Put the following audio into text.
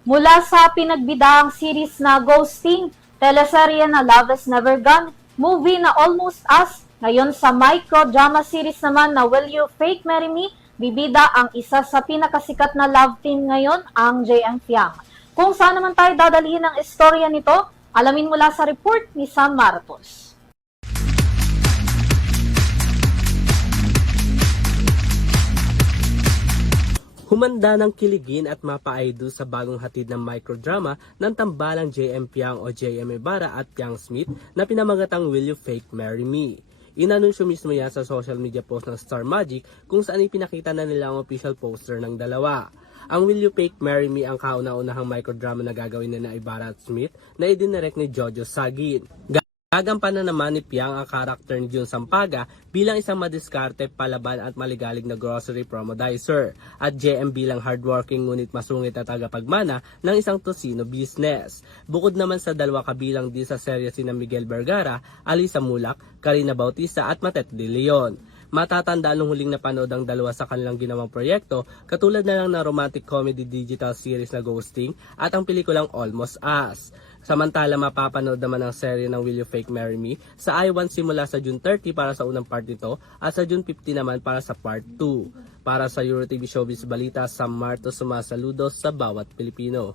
Mula sa pinagbidahang series na Ghosting, teleserye na Love Has Never Gone, movie na Almost Us, ngayon sa micro-drama series naman na Will You Fake Marry Me, bibida ang isa sa pinakasikat na love team ngayon, ang JM Fiang. Kung saan naman tayo dadalhin ang istorya nito, alamin mula sa report ni Sam Martos. Humanda ng kiligin at mapa-idol sa bagong hatid ng microdrama ng tambalang JM Piang o JM Ibarra at Piang Smith na pinamagatang Will You Fake Marry Me. Inanunsyo mismo yan sa social media post ng Star Magic kung saan ipinakita na nila ang official poster ng dalawa. Ang Will You Fake Marry Me ang kauna-unahang microdrama na gagawin na Ibarra at Smith na idinirect ni Jojo Sagin. Gagampanan naman ni Piang ang karakter ni Jun Sampaga bilang isang madiskarte, palaban at maligalig na grocery promodizer at JM bilang hardworking ngunit masungit at tagapagmana ng isang tosino business. Bukod naman sa dalawa kabilang din sa serye sina Miguel Vergara, Alisa Mulak, Karina Bautista at Matet De Leon. Matatandaan nung huling napanood ang dalawa sa kanilang ginawang proyekto katulad na lang ng romantic comedy digital series na Ghosting at ang pelikulang Almost Us. Samantala mapapanood naman ang serye ng Will You Fake Marry Me sa I1 simula sa June 30 para sa unang part nito at sa June 15 naman para sa part 2. Para sa EuroTV Showbiz Balita, Sam Martos sumasaludos sa bawat Pilipino.